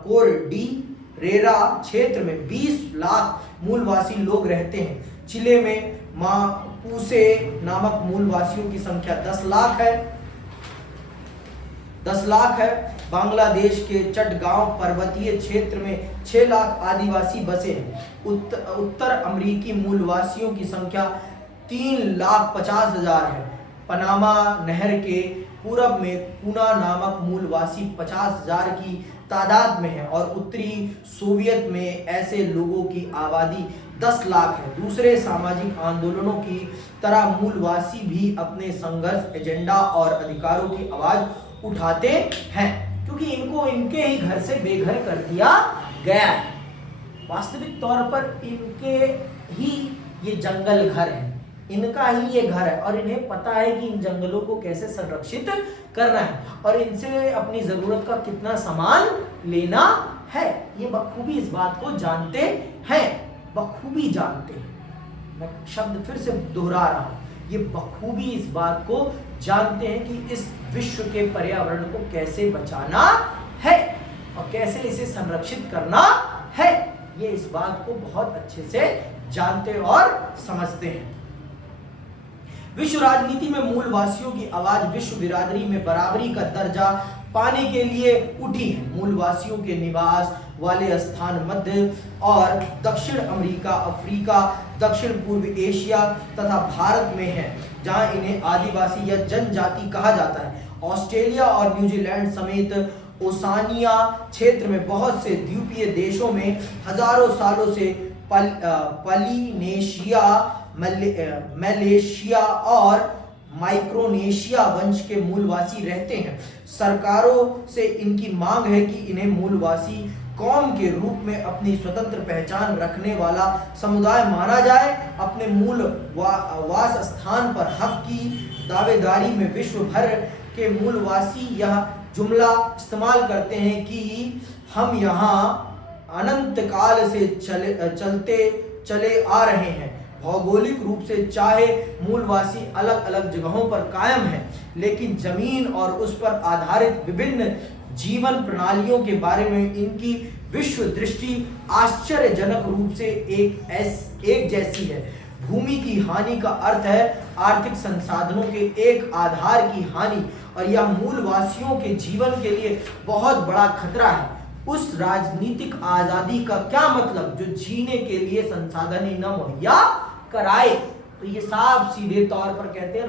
कोरडीरेरा क्षेत्र में 20 लाख मूलवासी लोग रहते हैं। चिले में मापुसे नामक मूलवासियों की संख्या 10 लाख है। बांग्लादेश के चटगांव पर्वतीय क्षेत्र में 6 लाख आदिवासी बसे हैं। उत्तर अमेरिकी मूलवासियों की संख्या 3,50,000 है। पनामा नहर के पूरब में पूना नामक मूलवासी 50,000 की तादाद में है और उत्तरी सोवियत में ऐसे लोगों की आबादी 10 लाख है। दूसरे सामाजिक आंदोलनों की तरह मूलवासी भी अपने संघर्ष एजेंडा और अधिकारों की आवाज उठाते हैं, क्योंकि इनको इनके ही घर से बेघर कर दिया गया है। वास्तविक तौर पर इनके ही ये जंगल घर है, इनका ही ये घर है और इन्हें पता है कि इन जंगलों को कैसे संरक्षित करना है और इनसे अपनी जरूरत का कितना सामान लेना है। ये बखूबी इस बात को जानते हैं, बखूबी जानते हैं। मैं शब्द फिर से दोहरा रहा हूं, ये बखूबी इस बात को जानते हैं कि इस विश्व के पर्यावरण को कैसे बचाना है और कैसे इसे संरक्षित करना है। ये इस बात को बहुत अच्छे से जानते और समझते हैं। विश्व राजनीति में मूलवासियों की आवाज विश्व बिरादरी में बराबरी का दर्जा पाने के लिए उठी है। मूलवासियों के निवास वाले स्थान मध्य और दक्षिण अमेरिका, अफ्रीका, दक्षिण पूर्व एशिया तथा भारत में है, जहां इन्हें आदिवासी या जनजाति कहा जाता है। ऑस्ट्रेलिया और न्यूजीलैंड समेत ओसानिया क्षेत्र में बहुत से द्वीपीय देशों में हजारों सालों से पॉलिनेशिया, मलेशिया और माइक्रोनेशिया वंश के मूलवासी रहते हैं। सरकारों से इनकी मांग है कि इन्हें मूलवासी कौम के रूप में अपनी स्वतंत्र पहचान रखने वाला समुदाय माना जाए। अपने मूल वास स्थान पर हक की दावेदारी में विश्व भर के मूलवासी यह जुमला इस्तेमाल करते हैं कि हम यहाँ अनंत काल से चले आ रहे हैं। भौगोलिक रूप से चाहे मूलवासी अलग अलग जगहों पर कायम हैं, लेकिन जमीन और उस पर आधारित विभिन्न जीवन प्रणालियों के बारे में इनकी विश्व दृष्टि आश्चर्यजनक रूप से एक जैसी है। भूमि की हानि का अर्थ है आर्थिक संसाधनों के एक आधार की हानि और यह मूलवासियों के जीवन के लिए बहुत बड़ा खतरा है। उस राजनीतिक आजादी का क्या मतलब जो जीने के लिए संसाधन ही न मुहैया कराए। तो ये साफ सीधे तौर पर कहते हैं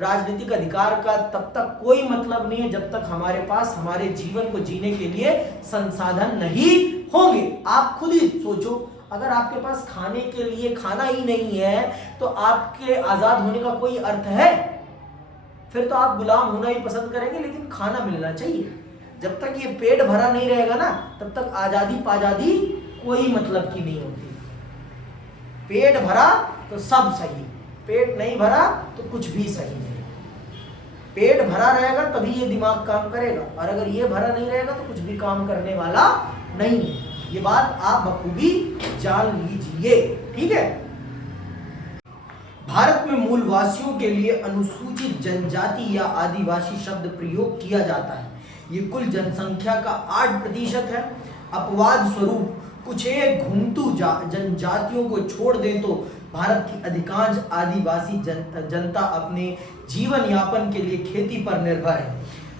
राजनीतिक अधिकार का तब तक कोई मतलब नहीं है जब तक हमारे पास हमारे जीवन को जीने के लिए संसाधन नहीं होंगे। आप खुद ही सोचो, अगर आपके पास खाने के लिए खाना ही नहीं है तो आपके आजाद होने का कोई अर्थ है? फिर तो आप गुलाम होना ही पसंद करेंगे, लेकिन खाना मिलना चाहिए। जब तक ये पेट भरा नहीं रहेगा ना, तब तक आजादी पाजादी कोई मतलब की नहीं होती। पेट भरा तो सब सही, पेट नहीं भरा तो कुछ भी सही नहीं। पेट भरा रहेगा तभी ये दिमाग काम करेगा, और अगर ये भरा नहीं रहेगा तो कुछ भी काम करने वाला नहीं है। ये बात आप बखूबी जान लीजिए, ठीक है। भारत में मूलवासियों के लिए अनुसूचित जनजाति या आदिवासी शब्द प्रयोग किया जाता है। ये कुल जनसंख्या का 8% है। अपवाद स्वरूप कुछ एक घुमतू जनजातियों को छोड़ दें तो भारत की अधिकांश आदिवासी जनता अपने जीवन यापन के लिए खेती पर निर्भर है।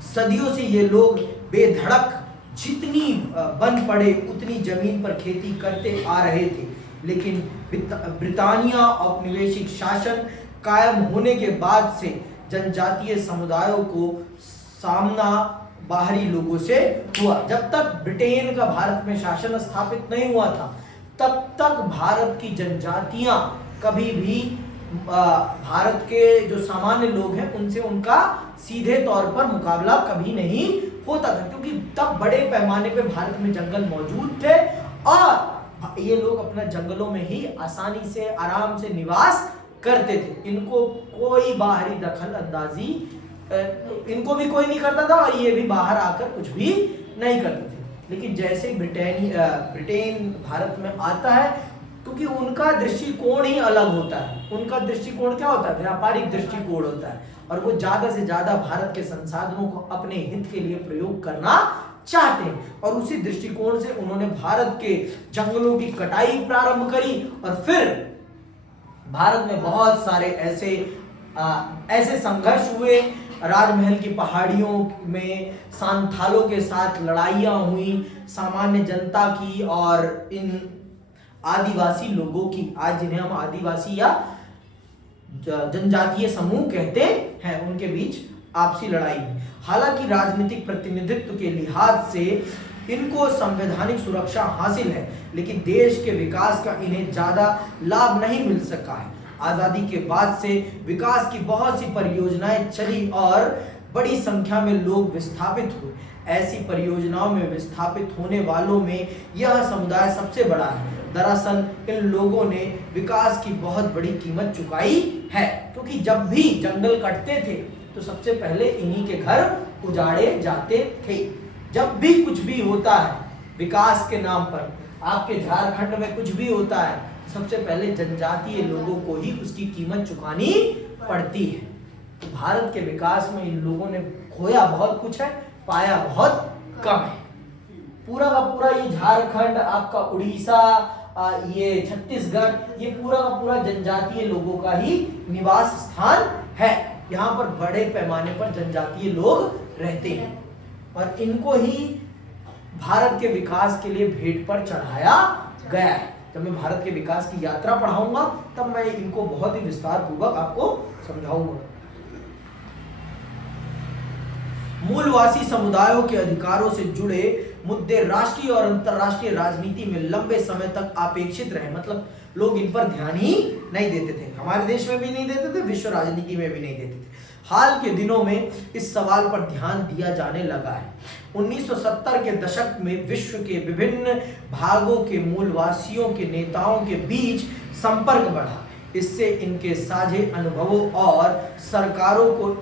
सदियों से ये लोग बेधड़क जितनी बन पड़े उतनी जमीन पर खेती करते आ रहे थे, लेकिन ब्रिटानिया औपनिवेशिक शासन कायम होने के बाद से जनजातीय समुदायों को सामना बाहरी लोगों से हुआ। जब तक ब्रिटेन का भारत में शासन स्थापित नहीं हुआ था, तब तक भारत की जनजातियां कभी भी भारत के जो सामान्य लोग हैं उनसे उनका सीधे तौर पर मुकाबला कभी नहीं होता था, क्योंकि तब बड़े पैमाने पे भारत में जंगल मौजूद थे और ये लोग अपने जंगलों में ही आसानी से आराम से निवास करते थे। इनको कोई बाहरी दखल अंदाजी इनको भी कोई नहीं करता था और ये भी बाहर आकर कुछ भी नहीं करते थे। लेकिन जैसे ब्रिटेन भारत में आता है, क्योंकि उनका दृष्टिकोण ही अलग होता है। उनका दृष्टिकोण क्या होता है? व्यापारिक दृष्टिकोण होता है, और वो ज्यादा से ज्यादा भारत के संसाधनों को अपने हित के लिए प्रयोग करना चाहते हैं। और उसी दृष्टिकोण से उन्होंने भारत के जंगलों की कटाई प्रारंभ करी, और फिर भारत में बहुत सारे ऐसे संघर्ष हुए। राजमहल की पहाड़ियों में सांथालों के साथ लड़ाइयां हुई, सामान्य जनता की और इन आदिवासी लोगों की, आज जिन्हें हम आदिवासी या जनजातीय समूह कहते हैं, उनके बीच आपसी लड़ाई हुई। हालांकि राजनीतिक प्रतिनिधित्व के लिहाज से इनको संवैधानिक सुरक्षा हासिल है, लेकिन देश के विकास का इन्हें ज्यादा लाभ नहीं मिल सका है। आजादी के बाद से विकास की बहुत सी परियोजनाएं चली और बड़ी संख्या में लोग विस्थापित हुए। ऐसी परियोजनाओं में विस्थापित होने वालों में यह समुदाय सबसे बड़ा है। दरअसल इन लोगों ने विकास की बहुत बड़ी कीमत चुकाई है, क्योंकि जब भी जंगल कटते थे तो सबसे पहले इन्हीं के घर उजाड़े जाते थे। जब भी कुछ भी होता है विकास के नाम पर, आपके झारखंड में कुछ भी होता है, सबसे पहले जनजातीय लोगों को ही उसकी कीमत चुकानी पड़ती है। तो भारत के विकास में इन लोगों ने खोया बहुत कुछ है, पाया बहुत कम है। पूरा का पूरा ये झारखंड, आपका उड़ीसा, ये छत्तीसगढ़, ये पूरा का पूरा जनजातीय लोगों का ही निवास स्थान है। यहाँ पर बड़े पैमाने पर जनजातीय लोग रहते हैं, और इनको ही भारत के विकास के लिए भेंट पर चढ़ाया गया है। जब मैं भारत के विकास की यात्रा पढ़ाऊंगा तब मैं इनको बहुत ही विस्तार पूर्वक आपको समझाऊंगा। मूलवासी समुदायों के अधिकारों से जुड़े मुद्दे राष्ट्रीय और अंतर्राष्ट्रीय राजनीति में लंबे समय तक अपेक्षित रहे। मतलब लोग इन पर ध्यान ही नहीं देते थे, हमारे देश में भी नहीं देते थे, विश्व राजनीति में भी नहीं देते थे। हाल के दिनों में इस सवाल पर ध्यान दिया जाने लगा है। 1970 के दशक में विश्व के विभिन्न भागों के मूलवासियों के नेताओं के बीच संपर्क बढ़ा। इससे इनके साझे अनुभवों और सरोकारों को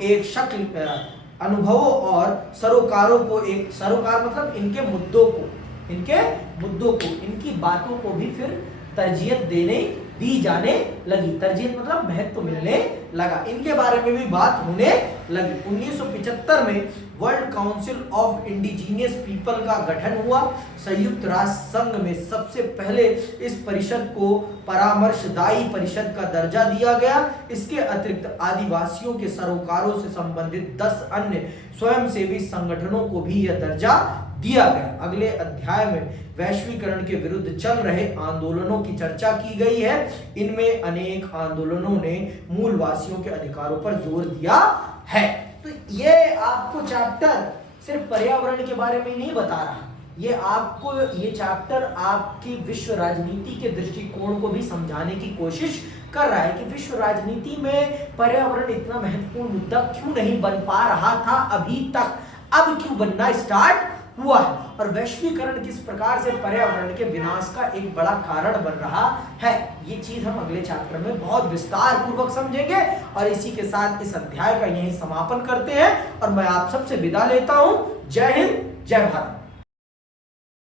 एक सरोकार मतलब इनके मुद्दों को इनकी बातों को भी फिर तरजीह दी जाने लगी। तरजीह मतलब महत्व मिलने लगा, इनके बारे में भी बात होने लगी। 1975 में world council of indigenous people का गठन हुआ। संयुक्त राष्ट्र संघ में सबसे पहले इस परिषद को परामर्शदायी परिषद का दर्जा दिया गया। इसके अतिरिक्त आदिवासियों के सरोकारों से संबंधित 10 अन्य स्वयंसेवी संगठनों को भी यह दर्जा दिया गया। अगले अध्याय में वैश्वीकरण के विरुद्ध चल रहे आंदोलनों की चर्चा की गई है। इनमें अनेक आंदोलनों ने मूलवासियों के अधिकारों पर जोर दिया है। तो ये आपको चैप्टर सिर्फ पर्यावरण के बारे में नहीं बता रहा, ये चैप्टर आपकी विश्व राजनीति के दृष्टिकोण को भी समझाने की कोशिश कर रहा है कि विश्व राजनीति में पर्यावरण इतना महत्वपूर्ण मुद्दा क्यों नहीं बन पा रहा था अभी तक, अब क्यों बनना स्टार्ट हुआ है, और वैश्वीकरण किस प्रकार से पर्यावरण के विनाश का एक बड़ा कारण बन रहा है। ये चीज हम अगले चैप्टर में बहुत विस्तार पूर्वक समझेंगे। और इसी के साथ इस अध्याय का यही समापन करते हैं और मैं आप सबसे विदा लेता हूं। जय हिंद, जय भारत।